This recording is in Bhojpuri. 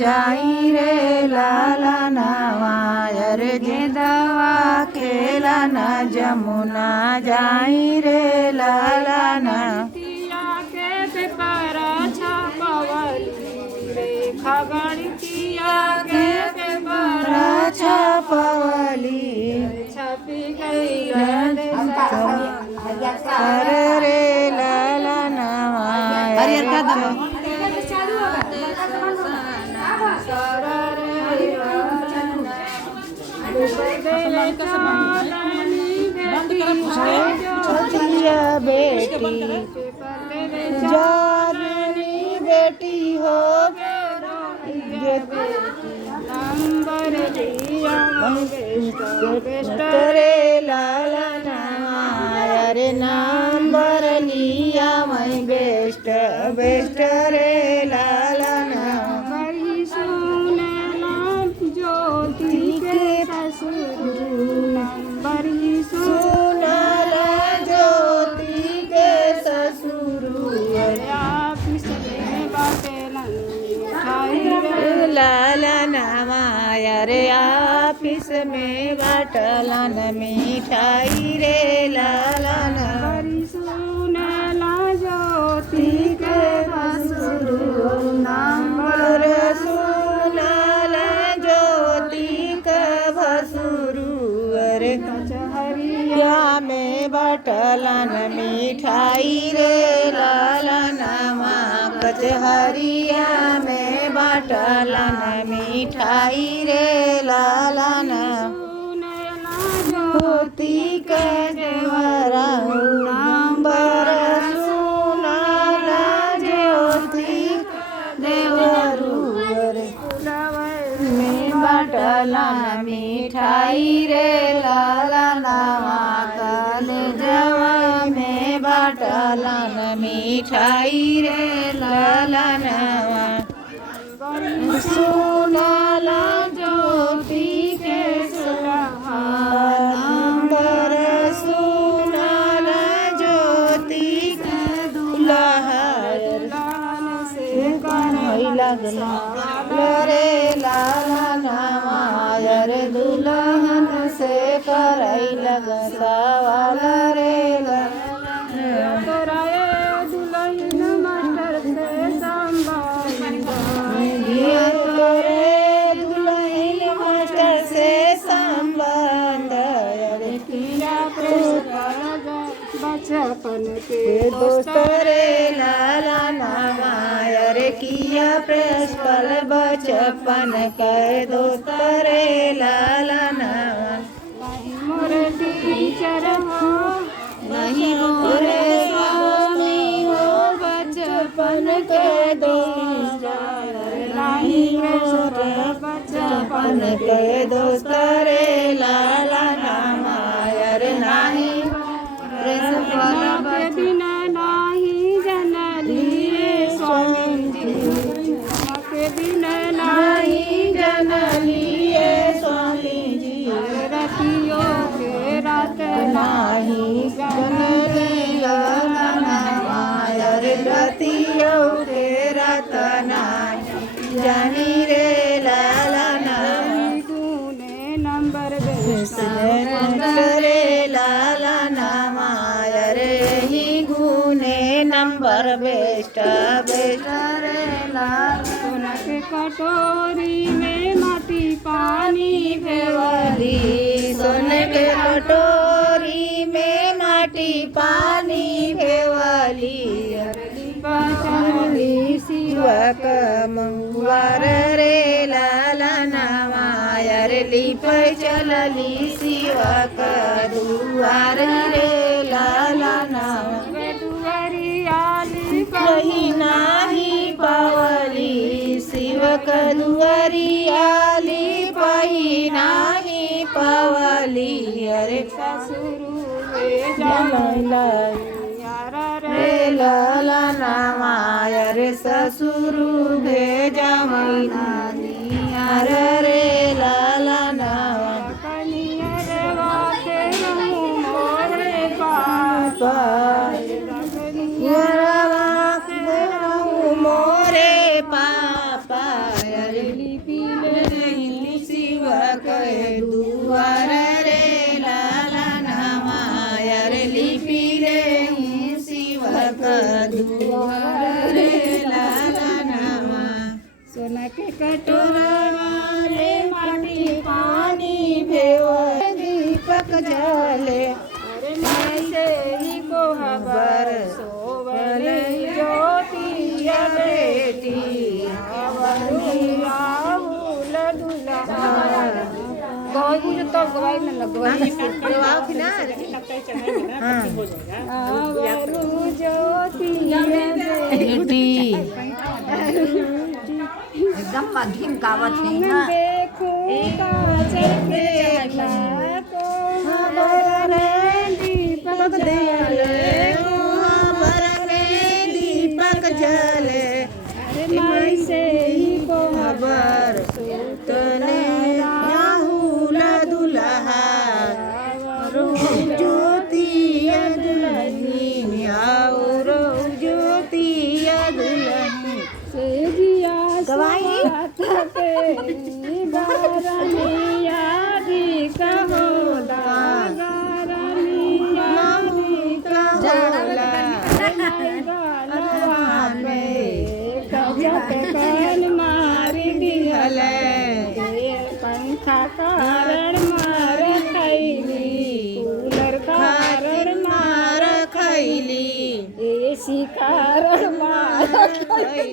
जाई रे लाला नवा रे गेंदवा खेला न जमुना जाई रे लाला ना के पेपर छापवली रेखा गणितिया के पेपर छापवली छपी गई रे लाला नवा बेटी जानी बेटी हो नंबर लिया रे लाला नवा रे नंबर लिया मैं बेस्ट बेस्ट रे लाला नवा ज्योति के ससुर नंबर सुनल ज्योति के ससुर लाला नवा रे ऑफिस में बाटलन मिठाई रे लाला सुनला ज्योति के ससुर नंबर सुनल ज्योति के भसुर रे कचहरिया में बाटलन मिठाई रे लाला नवा कचहरिया में बाटलन मिठाई रे लाला ज्योति के देवरा नंबर सुनल ज्योति देवरू में बाटलन मिठाई रे लाला नवा कलेजवा में बाटलन मिठाई रे लाला नवा सुनल ज्योति के नंबर सुनल ज्योति के दुल्हा से लगला रे लाला नवा रे दुल्हन से करई लग सवाल रे दुल्हन मास्टर से संबंध दुल्हन मास्टर से संबंध बचपन के दोस्त रे लाला नवा रे किया प्रिंसिपल बचपन के दोस्त रे लाला नवा मोरे टीचर हो नहीं मोरे स्वामी हो बचपन के दोस्त नहीं मोरे बचपन के दोस्त रे लाला नवा रे नहीं प्रिंसिपल के बिना नहीं जनली स्वामी जी के बिना नहीं जनली स्वामी जी रतियों के रात नहीं जनली रे रतियों के रात नहीं जानी रे लाला तूने नंबर रे लाला नवा रे ही गुने नंबर बेस्ट बेस्ट रे लाला के कटोरी में माटी पानी भेवली सोने के कटोरी में माटी पानी भेवली चली शिवक मंगवार रे लाला नवा रे लिपै चलली शिवक दुआर रे लाला नवा दुआरियाली कहीं नाही पावली शिवक दुआरियाली पही नाही पावली अरे ससुरु जमैला रे लाला नवा रे ससुरु भेजा मैना रे लाला नवा पापा मोरे पापा रे दुआर रे लालनावा सोना के कटोरा रे माटी पानी भेव दीपक जले अरे माई से ही को हबर सोवले ज्योति बेटी आवली आउल दुल्हा गवाई पूछो तो गवाई न लगवाई गवाओ कि ना आवरू ज्योति बेटी एकदम मध्यम गावत है ना देखो काजल के को दीपक जले दीपक जले माई से ही को खबर तने राहुल दुल्हा ज्योति दुल्हनी और ज्योति दुल्हनी से जिया गवाई यादी कहो मारी दिहल पंखा कारण मार खैली कूलर कारण मार खैली एसी कारण मार खैली